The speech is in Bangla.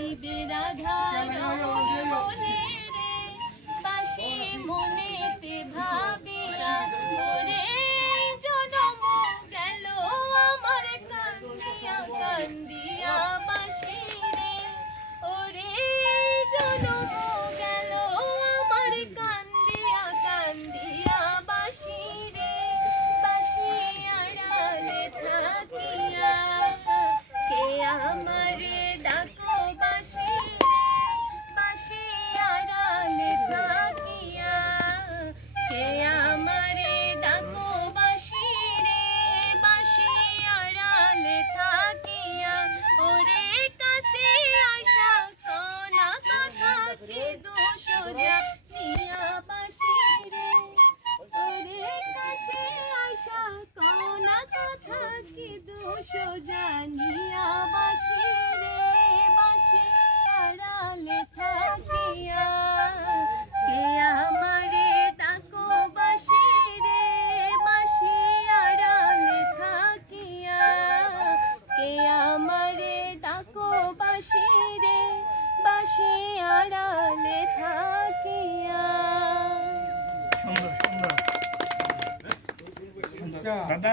গাইবে রাধা রমণে রে বাসি মনেতে ভাবিয়া ওরে জনম গেল আমার কান্দিয়া কান্দিয়া বাসি রে ওরে জনম গেল আমার কান্দিয়া কান্দিয়া বাসি রে বাসি আড়ালে থাকিয়া কে আমারে ডাকো বাসি রে বাসি আড়ালে থাকিয়া কে আমারে ডাকো বাসি রে বাসি আড়ালে থাকিয়া ওরে কাছে আশা কোনা কথা কি দোষ জানিয়া বাসি রে ওরে কাছে আশা কোনা কথা কি দোষ জানিয়া বাসি রে বাসি আড়ালে থাকিয়া কে আমারে ডাকো বাসি রে বাসি আড়ালে থাকিয়া কে আমারে ডাকো বাসি রে বাসি আড়ালে থাকিয়া। দাদা